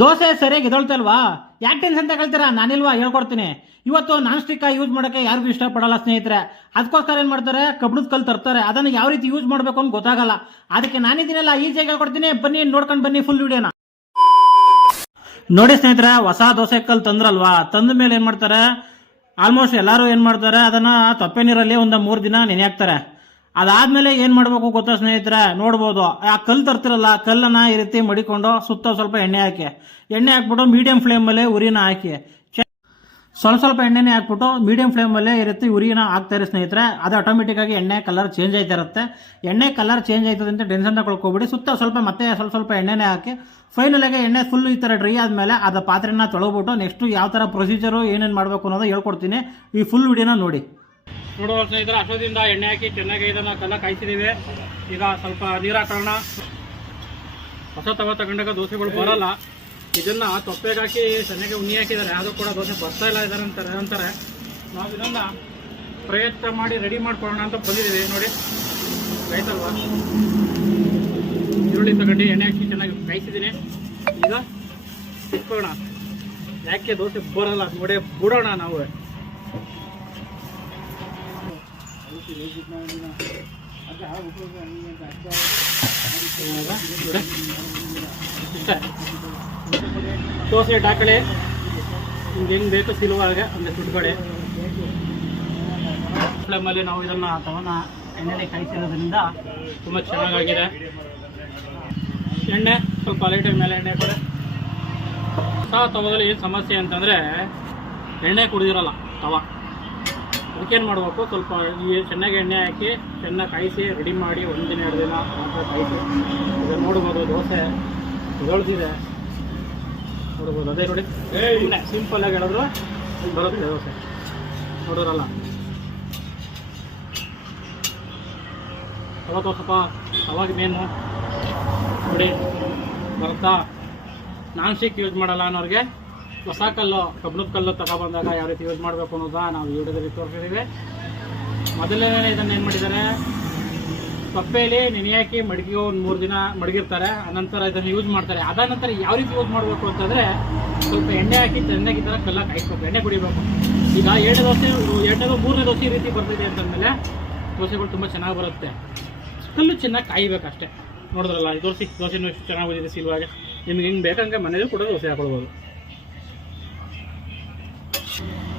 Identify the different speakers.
Speaker 1: ದೋಸೆ ಸರಿಯಾಗಿ ಎದೊಳ್ತಲ್ವಾ ಯಾಕೆ ಅಂತ ತಗೊಳ್ತೀರಾ? ನಾನಿಲ್ವಾ? ಹೇಳ್ಕೊಡ್ತೀನಿ. ಇವತ್ತು ನಾನ್ ಸ್ಟಿಕ್ ಯೂಸ್ ಮಾಡೋಕ್ಕೆ ಯಾರಿಗೂ ಇಷ್ಟಪಡಲ್ಲ ಸ್ನೇಹಿತರೆ. ಅದಕ್ಕೋಸ್ಕರ ಏನು ಮಾಡ್ತಾರೆ? ಕಬ್ಬಣದ ಕಲ್ಲು ತರ್ತಾರೆ. ಅದನ್ನು ಯಾವ ರೀತಿ ಯೂಸ್ ಮಾಡಬೇಕು ಅಂತ ಗೊತ್ತಾಗಲ್ಲ. ಅದಕ್ಕೆ ನಾನಿದ್ದೀನಲ್ಲ ಈಸಿಯಾಗಿ ಹೇಳ್ಕೊಡ್ತೀನಿ. ಬನ್ನಿ, ನೋಡ್ಕೊಂಡು ಬನ್ನಿ ಫುಲ್ ವಿಡಿಯೋನ ನೋಡಿ ಸ್ನೇಹಿತರೆ, ಹೊಸ ದೋಸೆ ಕಲ್ಲು ತಂದ್ರಲ್ವಾ? ತಂದ ಮೇಲೆ ಏನು ಮಾಡ್ತಾರೆ? ಆಲ್ಮೋಸ್ಟ್ ಎಲ್ಲರೂ ಏನು ಮಾಡ್ತಾರೆ? ಅದನ್ನು ತೊಪ್ಪೆ ನೀರಲ್ಲಿ ಒಂದು ಮೂರು ದಿನ ನೆನೆ ಹಾಕ್ತಾರೆ ಅದಾದ್ಮೇಲೆ ಏನು ಮಾಡಬೇಕು ಗೊತ್ತಾ ಸ್ನೇಹಿತರೆ? ನೋಡ್ಬೋದು. ಆ ಕಲ್ಲು ತರ್ತಿರಲ್ಲ, ಕಲ್ಲನ್ನು ಈ ರೀತಿ ಮಡಿಕೊಂಡು ಸುತ್ತ ಸ್ವಲ್ಪ ಎಣ್ಣೆ ಹಾಕಿ. ಎಣ್ಣೆ ಹಾಕ್ಬಿಟ್ಟು ಮೀಡಿಯಂ ಫ್ಲೇಮಲ್ಲಿ ಉರಿನ ಹಾಕಿ. ಸ್ವಲ್ಪ ಸ್ವಲ್ಪ ಎಣ್ಣೆನೇ ಹಾಕ್ಬಿಟ್ಟು ಮೀಡಿಯಂ ಫ್ಲೇಮಲ್ಲೇ ಈ ರೀತಿ ಉರಿನ ಹಾಕ್ತಾರೆ ಸ್ನೇಹಿತರೆ. ಅದು ಆಟೋಮೆಟಿಕ್ ಆಗಿ ಎಣ್ಣೆ ಕಲರ್ ಚೇಂಜ್ ಆಯ್ತಾ ಇರುತ್ತೆ. ಎಣ್ಣೆ ಕಲರ್ ಚೇಂಜ್ ಆಯ್ತದೆ ಅಂತ ಟೆನ್ಷನ್ ತಗೊಳ್ಕೊಬಿಡಿ. ಸುತ್ತ ಸ್ವಲ್ಪ ಮತ್ತೆ ಸ್ವಲ್ಪ ಸ್ವಲ್ಪ ಎಣ್ಣೆನೇ ಹಾಕಿ. ಫೈನಲಾಗಿ ಎಣ್ಣೆ ಫುಲ್ ಈ ಥರ ಡ್ರೈ ಆದಮೇಲೆ ಅದು ಪಾತ್ರೆನ ತೊಳಗ್ಬಿಟ್ಟು ನೆಕ್ಸ್ಟು ಯಾವ ಥರ ಪ್ರೊಸೀಜರು ಏನೇನು ಮಾಡಬೇಕು ಅನ್ನೋದು ಹೇಳ್ಕೊಡ್ತೀನಿ. ಈ ಫುಲ್ ವಿಡಿಯೋನ ನೋಡಿ.
Speaker 2: ನೋಡುವ ಸ್ನೇಹಿತರೆ ಹಸದಿಂದ ಎಣ್ಣೆ ಹಾಕಿ ಚೆನ್ನಾಗಿ ಇದನ್ನು ಕಲ್ಲ ಕಾಯಿಸಿದ್ದೀವಿ. ಈಗ ಸ್ವಲ್ಪ ನೀರು ಹಾಕೋಣ ಹೊಸ ತವ ತಗೊಂಡಾಗ ದೋಸೆಗಳು ಬರಲ್ಲ. ಇದನ್ನ ತೊಪ್ಪೆಗೆ ಹಾಕಿ ಚೆನ್ನಾಗಿ ಉಣ್ಣಿ ಹಾಕಿದ್ದಾರೆ. ಅದು ಕೂಡ ದೋಸೆ ಬರ್ತಾ ಇಲ್ಲ ಇದಾರೆ ಅಂತಾರೆ ಅಂತಾರೆ. ನಾವು ಇದನ್ನು ಪ್ರಯತ್ನ ಮಾಡಿ ರೆಡಿ ಮಾಡ್ಕೊಳ್ಳೋಣ ಅಂತ ಬಂದಿದ್ದೀವಿ. ನೋಡಿ ಆಯ್ತಲ್ವಾ ಈರುಳ್ಳಿ ತಗೊಂಡು ಎಣ್ಣೆ ಹಾಕಿ ಚೆನ್ನಾಗಿ ಕಾಯಿಸಿದ್ದೀನಿ. ಈಗ ಇಟ್ಕೊಳ್ಳೋಣ. ಯಾಕೆ ದೋಸೆ ಬರೋಲ್ಲ? ನೋಡಿ, ಬಿಡೋಣ ನಾವು. ದೋಸೆ ಡಾಕಳೆ ನಿಮ್ಗೆ ಹೆಂಗೆ ಬೇಕು ಸಿಲುವಾಗ ಅಂದರೆ ಸುಡ್ಗಡೆ ಫ್ಲೇಮಲ್ಲಿ ನಾವು ಇದನ್ನ ತವನ ಎಣ್ಣೆ ಕಾಯಿಸಿರೋದ್ರಿಂದ ತುಂಬ ಚೆನ್ನಾಗಾಗಿದೆ. ಎಣ್ಣೆ, ಸ್ವಲ್ಪ ಲೈಟ್ ಮೇಲೆ ಎಣ್ಣೆ ಕೂಡ ಸಹ ತವದಲ್ಲಿ ಏನು ಸಮಸ್ಯೆ ಅಂತಂದರೆ ಎಣ್ಣೆ ಕುಡಿದಿರಲ್ಲ ತವ. ಅದಕ್ಕೇನು ಮಾಡಬೇಕು. ಸ್ವಲ್ಪ ಈ ಚೆನ್ನಾಗಿ ಎಣ್ಣೆ ಹಾಕಿ ಚೆನ್ನಾಗಿ ಕಾಯಿಸಿ ರೆಡಿ ಮಾಡಿ ಒಂದಿನ ಎರಡು ದಿನ ಮಾತ್ರ ಕಾಯಿಸಿ. ಈಗ ನೋಡ್ಬೋದು ದೋಸೆ ಹೊಳ್ತಿದೆ ನೋಡ್ಬೋದು ಅದೇ ನೋಡಿ. ಸಿಂಪಲ್ ಸಿಂಪಲ್ಲಾಗಿ ಹೇಳಿದ್ರು ಬರುತ್ತೆ ದೋಸೆ. ನೋಡೋರಲ್ಲ ಅವತ್ತು ಸ್ವಲ್ಪ ಅವಾಗ ಮೇನು. ನೋಡಿ ಬರುತ್ತಾ? ನಾನ್ ಸ್ಟಿಕ್ ಯೂಸ್ ಮಾಡಲ್ಲ ಅನ್ನೋರಿಗೆ. ಹೊಸ ಕಲ್ಲು, ಕಬ್ಬಣದ ಕಲ್ಲು ತಗೊಬಂದಾಗ ಯಾವ ರೀತಿ ಯೂಸ್ ಮಾಡಬೇಕು ಅನ್ನೋದ ನಾವು ವಿಡಿಯೋದಲ್ಲಿ ತೋರಿಸಿದ್ದೀವಿ ಮೊದಲನೇ ಇದನ್ನು ಏನು ಮಾಡಿದ್ದಾರೆ? ಸೊಪ್ಪೆಯಲ್ಲಿ ನೆನೆ ಹಾಕಿ ಮಡಗಿ ಒಂದು ಮೂರು ದಿನ ಮಡಗಿರ್ತಾರೆ ಅನಂತರ ಇದನ್ನು ಯೂಸ್ ಮಾಡ್ತಾರೆ. ಅದಾದ ನಂತರ ಯಾವ ರೀತಿ ಯೂಸ್ ಮಾಡಬೇಕು ಅಂತಂದರೆ ಸ್ವಲ್ಪ ಎಣ್ಣೆ ಹಾಕಿ ಈ ಥರ ಕಲ್ಲ ಕಾಯಿಸ್ಬೇಕು, ಎಣ್ಣೆ ಕುಡಿಬೇಕು. ಈಗ ಎರಡು ದೋಸೆ, ಎರಡನೇದು, ಮೂರನೇ ದೋಸೆ ಈ ರೀತಿ ಬರ್ತಿದೆ ಅಂತಂದಮೇಲೆ ದೋಸೆಗಳು ತುಂಬ ಚೆನ್ನಾಗಿ ಬರುತ್ತೆ. ಕಲ್ಲು ಚೆನ್ನಾಗಿ ಕಾಯಬೇಕಷ್ಟೇ. ನೋಡಿದ್ರಲ್ಲ ದೋಸೆ, ದೋಸೆನೂ ಎಷ್ಟು ಚೆನ್ನಾಗಿ ಬಂದಿದೆ ಸಿಲ್ವಾಗೆ ನಿಮ್ಗೆ ಹಿಂಗೆ ಬೇಕಂಗೆ ಮನೆಯಲ್ಲೂ ಕೂಡ ದೋಸೆ ಹಾಕೊಳ್ಬೋದು. Yeah.